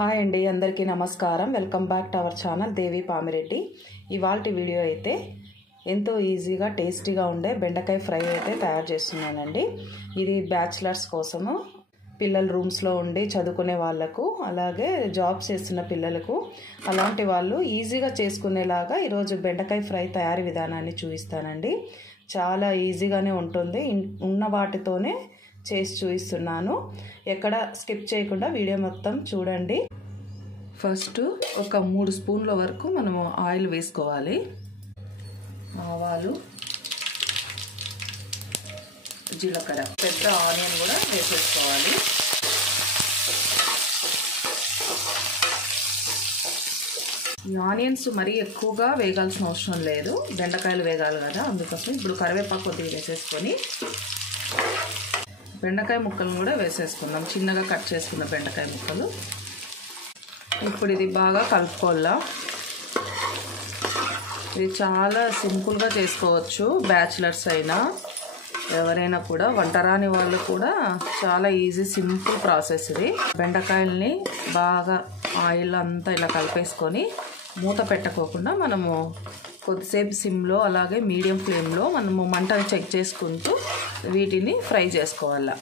Hi అండి, అందరికీ నమస్కారం. Welcome back to our channel Devi Pamireddy. ఇవాల్టి వీడియో అయితే ఎంతో ఈజీగా టేస్టీగా ఉండే బెండకాయ ఫ్రై అయితే తయారు చేస్తున్నానండి. ఇది బ్యాచిలర్స్ కోసము, పిల్లల రూమ్స్లో ఉండి చదువుకునే వాళ్ళకు, అలాగే జాబ్స్ చేస్తున్న పిల్లలకు, అలాంటి వాళ్ళు ఈజీగా చేసుకునేలాగా ఈరోజు బెండకాయ ఫ్రై తయారీ విధానాన్ని చూపిస్తానండి. చాలా ఈజీగానే ఉంటుంది, ఉన్న వాటితోనే చేసి చూపిస్తున్నాను. ఎక్కడ స్కిప్ చేయకుండా వీడియో మొత్తం చూడండి. ఫస్ట్ ఒక 3 స్పూన్ల వరకు మనము ఆయిల్ వేసుకోవాలి. ఆవాలు, జీలకర్ర, పెద్ద ఆనియన్ కూడా వేసేసుకోవాలి. ఈ ఆనియన్స్ మరీ ఎక్కువగా వేగాల్సిన అవసరం లేదు, బెండకాయలు వేగాలి కదా, అందుకోసం ఇప్పుడు కరివేపాకు కొద్దిగా వేసేసుకొని బెండకాయ ముక్కలను కూడా వేసేసుకుందాం. చిన్నగా కట్ చేసుకున్న బెండకాయ ముక్కలు. ఇప్పుడు ఇది బాగా కలుపుకోవాలా. ఇది చాలా సింపుల్గా చేసుకోవచ్చు, బ్యాచిలర్స్ అయినా ఎవరైనా కూడా, వంట రాని వాళ్ళు కూడా చాలా ఈజీ సింపుల్ ప్రాసెస్ ఇది. బెండకాయల్ని బాగా ఆయిల్ అంతా ఇలా కలిపేసుకొని మూత పెట్టకోకుండా మనము కొద్దిసేపు సిమ్లో అలాగే మీడియం ఫ్లేమ్లో మనము మంటను చెక్ చేసుకుంటూ వీటిని ఫ్రై చేసుకోవాలి.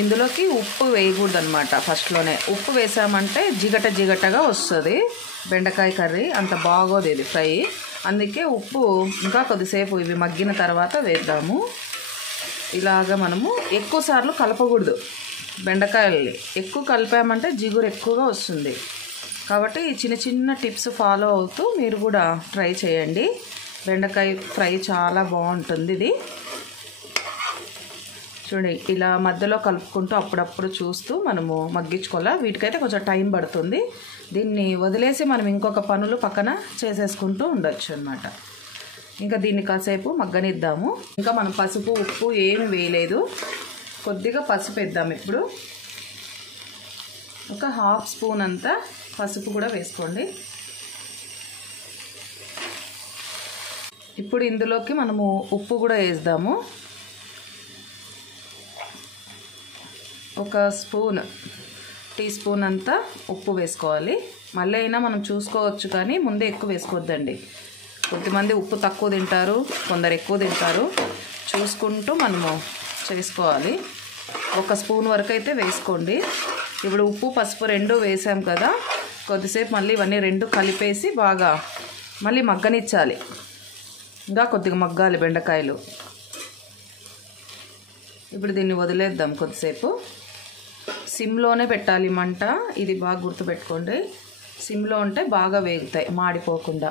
ఇందులోకి ఉప్పు వేయకూడదు అనమాట. ఫస్ట్లోనే ఉప్పు వేసామంటే జిగటగా వస్తుంది బెండకాయ కర్రీ, అంత బాగోదు ఇది ఫ్రై. అందుకే ఉప్పు ఇంకా కొద్దిసేపు ఇవి మగ్గిన తర్వాత వేద్దాము. ఇలాగ మనము ఎక్కువ సార్లు కలపకూడదు బెండకాయల్ని. ఎక్కువ కలిపామంటే జిగురు ఎక్కువగా వస్తుంది. కాబట్టి చిన్న చిన్న టిప్స్ ఫాలో అవుతూ మీరు కూడా ట్రై చేయండి. బెండకాయ ఫ్రై చాలా బాగుంటుంది ఇది. చూడండి, ఇలా మధ్యలో కలుపుకుంటూ అప్పుడప్పుడు చూస్తూ మనము మగ్గించుకోవాలి. వీటికైతే కొంచెం టైం పడుతుంది. దీన్ని వదిలేసి మనం ఇంకొక పనులు పక్కన చేసేసుకుంటూ ఉండొచ్చు అన్నమాట. ఇంకా దీన్ని కాసేపు మగ్గనిద్దాము. ఇంకా మనం పసుపు ఉప్పు ఏమి వేయలేదు. కొద్దిగా పసుపు వేద్దాం. ఇప్పుడు ఒక 1/2 స్పూన్ అంతా పసుపు కూడా వేసుకోండి. ఇప్పుడు ఇందులోకి మనము ఉప్పు కూడా వేద్దాము. ఒక టీ స్పూన్ అంతా ఉప్పు వేసుకోవాలి. మళ్ళీ అయినా మనం చూసుకోవచ్చు, కానీ ముందే ఎక్కువ వేసుకోవద్దండి. కొద్దిమంది ఉప్పు తక్కువ తింటారు, కొందరు ఎక్కువ తింటారు. చూసుకుంటూ మనము చేసుకోవాలి. 1 స్పూన్ వరకు అయితే వేసుకోండి. ఇప్పుడు ఉప్పు పసుపు 2 వేసాం కదా, కొద్దిసేపు మళ్ళీ ఇవన్నీ 2 కలిపేసి బాగా మళ్ళీ మగ్గనిచ్చాలి. ఇంకా కొద్దిగా మగ్గాలి బెండకాయలు. ఇప్పుడు దీన్ని వదిలేద్దాం కొద్దిసేపు. సిమ్లోనే పెట్టాలి మంట, ఇది బాగా గుర్తుపెట్టుకోండి. సిమ్లో ఉంటే బాగా వేగుతాయి మాడిపోకుండా.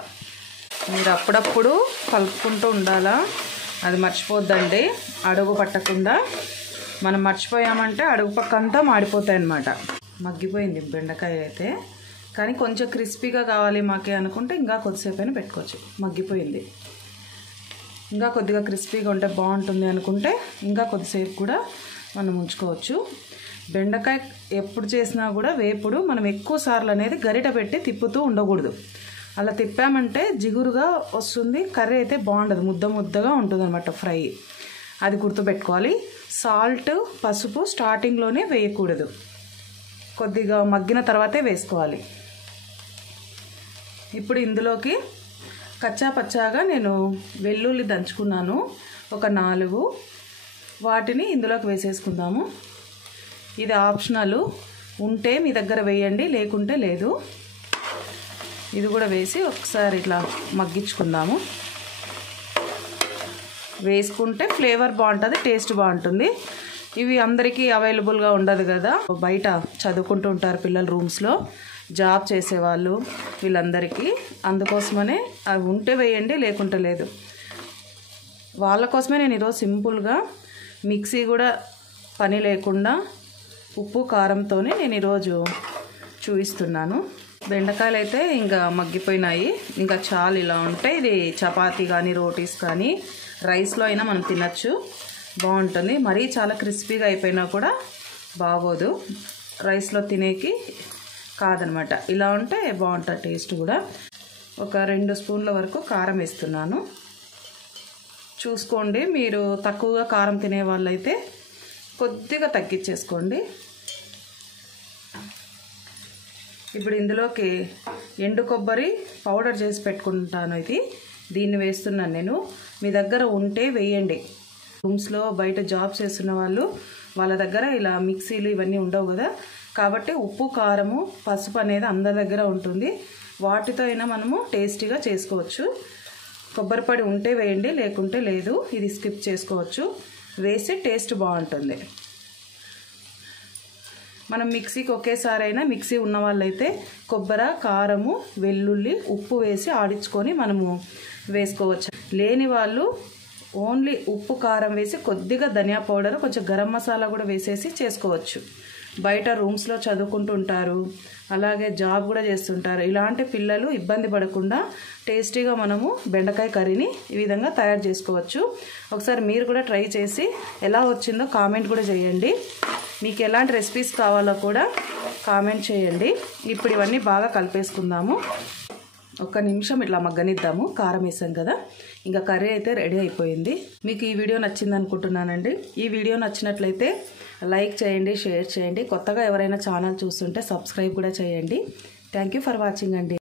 మీరు అప్పుడప్పుడు కలుపుకుంటూ ఉండాలా, అది మర్చిపోద్దండి. అడుగు పట్టకుండా మనం మర్చిపోయామంటే అడుగు పక్కంతా మాడిపోతాయి అన్నమాట. మగ్గిపోయింది బెండకాయ అయితే, కానీ కొంచెం క్రిస్పీగా కావాలి మాకే అనుకుంటే ఇంకా కొద్దిసేపు అయినా పెట్టుకోవచ్చు. మగ్గిపోయింది. ఇంకా కొద్దిగా క్రిస్పీగా ఉంటే బాగుంటుంది అనుకుంటే ఇంకా కొద్దిసేపు కూడా మనం ఉంచుకోవచ్చు. బెండకాయ ఎప్పుడు చేసినా కూడా వేపుడు మనం ఎక్కువ సార్లు అనేది గరిట పెట్టి తిప్పుతూ ఉండకూడదు. అలా తిప్పామంటే జిగురుగా వస్తుంది, కర్రీ అయితే బాగుండదు, ముద్దగా ఉంటుంది అన్నమాట ఫ్రై. అది గుర్తుపెట్టుకోవాలి. సాల్ట్ పసుపు స్టార్టింగ్లోనే వేయకూడదు, కొద్దిగా మగ్గిన తర్వాతే వేసుకోవాలి. ఇప్పుడు ఇందులోకి కచ్చా పచ్చాగా నేను వెల్లుల్లి దంచుకున్నాను, ఒక 4. వాటిని ఇందులోకి వేసేసుకుందాము. ఇది ఆప్షనల్, ఉంటే మీ దగ్గర వేయండి, లేకుంటే లేదు. ఇది కూడా వేసి ఒకసారి ఇట్లా మగ్గించుకుందాము. వేసుకుంటే ఫ్లేవర్ బాగుంటుంది, టేస్ట్ బాగుంటుంది. ఇవి అందరికీ అవైలబుల్గా ఉండదు కదా, బయట చదువుకుంటూ ఉంటారు పిల్లలు రూమ్స్లో, జాబ్ చేసేవాళ్ళు, వీళ్ళందరికీ. అందుకోసమనే అవి ఉంటే వేయండి, లేకుంటే లేదు. వాళ్ళ కోసమే నేను ఈరోజు సింపుల్గా మిక్సీ కూడా పని లేకుండా ఉప్పు కారంతోనే నేను ఈరోజు చూపిస్తున్నాను. బెండకాయలు అయితే ఇంకా మగ్గిపోయినాయి. ఇంకా చాలు ఇలా ఉంటే ఇది చపాతీ కానీ రోటీస్ కానీ రైస్లో అయినా మనం తినచ్చు, బాగుంటుంది. మరీ చాలా క్రిస్పీగా అయిపోయినా కూడా బాగోదు, రైస్లో తినేకి కాదనమాట. ఇలా ఉంటే బాగుంటుంది టేస్ట్ కూడా. ఒక 2 స్పూన్ల వరకు కారం వేస్తున్నాను. చూసుకోండి, మీరు తక్కువగా కారం తినే వాళ్ళైతే కొద్దిగా తగ్గించేసుకోండి. ఇప్పుడు ఇందులోకి ఎండు కొబ్బరి పౌడర్ చేసి పెట్టుకుంటాను. దీన్ని వేస్తున్నాను నేను. మీ దగ్గర ఉంటే వేయండి. రూమ్స్లో బయట జాబ్స్ చేస్తున్న వాళ్ళ దగ్గర ఇలా మిక్సీలు ఇవన్నీ ఉండవు కదా, కాబట్టి ఉప్పు కారము పసుపు అనేది అందరి దగ్గర ఉంటుంది. వాటితో అయినా మనము టేస్టీగా చేసుకోవచ్చు. కొబ్బరి పొడి ఉంటే వేయండి, లేకుంటే లేదు, ఇది స్కిప్ చేసుకోవచ్చు. వేసి టేస్ట్ బాగుంటుంది. మనం మిక్సీకి ఒకేసారి అయినా, మిక్సీ ఉన్న వాళ్ళైతే కొబ్బరి, కారము, వెల్లుల్లి, ఉప్పు వేసి ఆడించుకొని మనము వేసుకోవచ్చు. లేని వాళ్ళు ఓన్లీ ఉప్పు కారం వేసి కొద్దిగా ధనియా పౌడర్, కొంచెం గరం మసాలా కూడా వేసేసి చేసుకోవచ్చు. బయట రూమ్స్లో చదువుకుంటుంటారు, అలాగే జాబ్ కూడా చేస్తుంటారు. ఇలాంటి పిల్లలు ఇబ్బంది పడకుండా టేస్టీగా మనము బెండకాయ కర్రీని ఈ విధంగా తయారు చేసుకోవచ్చు. ఒకసారి మీరు కూడా ట్రై చేసి ఎలా వచ్చిందో కామెంట్ కూడా చేయండి. మీకు ఎలాంటి రెసిపీస్ కావాలో కూడా కామెంట్ చేయండి. ఇప్పుడు ఇవన్నీ బాగా కలిపేసుకుందాము. ఒక్క నిమిషం ఇట్లా మగ్గనిద్దాము. కారం వేసాం కదా, ఇంకా కర్రీ అయితే రెడీ అయిపోయింది. మీకు ఈ వీడియో నచ్చింది అనుకుంటున్నానండి. ఈ వీడియో నచ్చినట్లయితే లైక్ చేయండి, షేర్ చేయండి. కొత్తగా ఎవరైనా ఛానల్ చూస్తుంటే సబ్స్క్రైబ్ కూడా చేయండి. థ్యాంక్ యూ ఫర్ వాచింగ్ అండి.